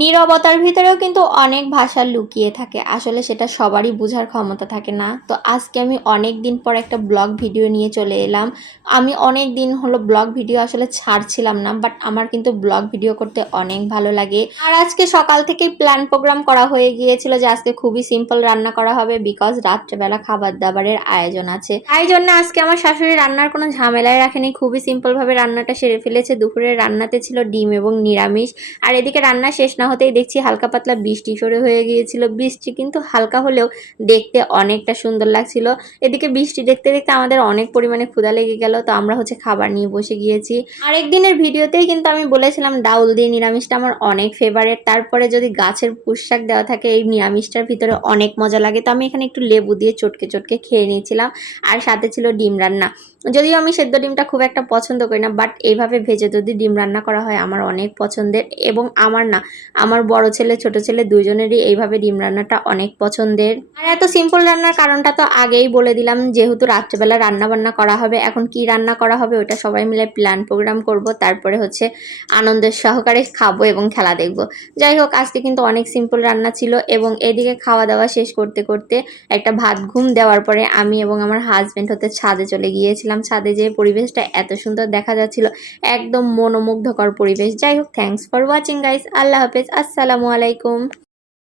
নীরবতার ভিতরেও কিন্তু অনেক ভাষা লুকিয়ে থাকে, আসলে সেটা সবারই বোঝার ক্ষমতা থাকে না। তো আজকে আমি অনেক দিন পর একটা ব্লগ ভিডিও নিয়ে চলে এলাম। আমি অনেক দিন হলো ব্লগ ভিডিও আসলে ছাড়ছিলাম না, বাট আমার কিন্তু ব্লগ ভিডিও করতে অনেক ভালো লাগে। আর আজকে সকাল থেকেই প্ল্যান প্রোগ্রাম করা হয়ে গিয়েছিল যে আজকে খুবই সিম্পল রান্না করা হবে, বিকজ রাত্রেবেলা খাবার দাবারের আয়োজন আছে। তাই জন্য আজকে আমার শাশুড়ি রান্নার কোনো ঝামেলায় রাখেনি, খুবই সিম্পল ভাবে রান্নাটা সেরে ফেলেছে। দুপুরের রান্নাতে ছিল ডিম এবং নিরামিষ। আর এদিকে রান্না শেষ না হতেই দেখছি হালকা পাতলা বৃষ্টি শুরু হয়ে গিয়েছিল। বৃষ্টি কিন্তু হালকা হলেও দেখতে অনেকটা সুন্দর লাগছিল। এদিকে বৃষ্টি দেখতে দেখতে আমাদের অনেক পরিমাণে ক্ষুধা লেগে গেল, তো আমরা খাবার নিয়ে বসে গিয়েছি। আরেকদিনের ভিডিওতেই কিন্তু আমি বলেছিলাম ডাউল দিয়ে নিরামিষটা আমার অনেক ফেভারিট। তারপরে যদি গাছের পুঁইশাক দেওয়া থাকে এই নিরামিষটার ভিতরে অনেক মজা লাগে। তো আমি এখানে একটু লেবু দিয়ে চটকে চটকে খেয়ে নিয়েছিলাম। আর সাথে ছিল ডিম রান্না। যদিও আমি সেদ্ধ ডিমটা খুব একটা পছন্দ করি না, বাট এইভাবে ভেজে যদি ডিম রান্না করা হয় আমার অনেক পছন্দের। এবং আমার না, আমার বড় ছেলে ছোট ছেলে দুইজনেরই এইভাবে ডিম রান্নাটা অনেক পছন্দের। আর এত সিম্পল রান্নার কারণটা তো আগেই বলে দিলাম, যেহেতু রাত্রেবেলা রান্না বান্না করা হবে। এখন কি রান্না করা হবে ওটা সবাই মিলে প্ল্যান প্রোগ্রাম করব, তারপরে আনন্দের সহকারে খাবো এবং খেলা দেখব। যাই হোক, আজকে কিন্তু অনেক সিম্পল রান্না ছিল। এবং এদিকে খাওয়া দাওয়া শেষ করতে করতে একটা ভাত ঘুম দেওয়ার পরে আমি এবং আমার হাজবেন্ড ছাদে চলে গিয়েছিলাম। ছাদে যে পরিবেশটা এত সুন্দর দেখা যাচ্ছিল, একদম মনোমুগ্ধকর পরিবেশ। যাই হোক, থ্যাঙ্কস ফর ওয়াচিং গাইস। আল্লাহ হাফেজ, আসসালামু আলাইকুম।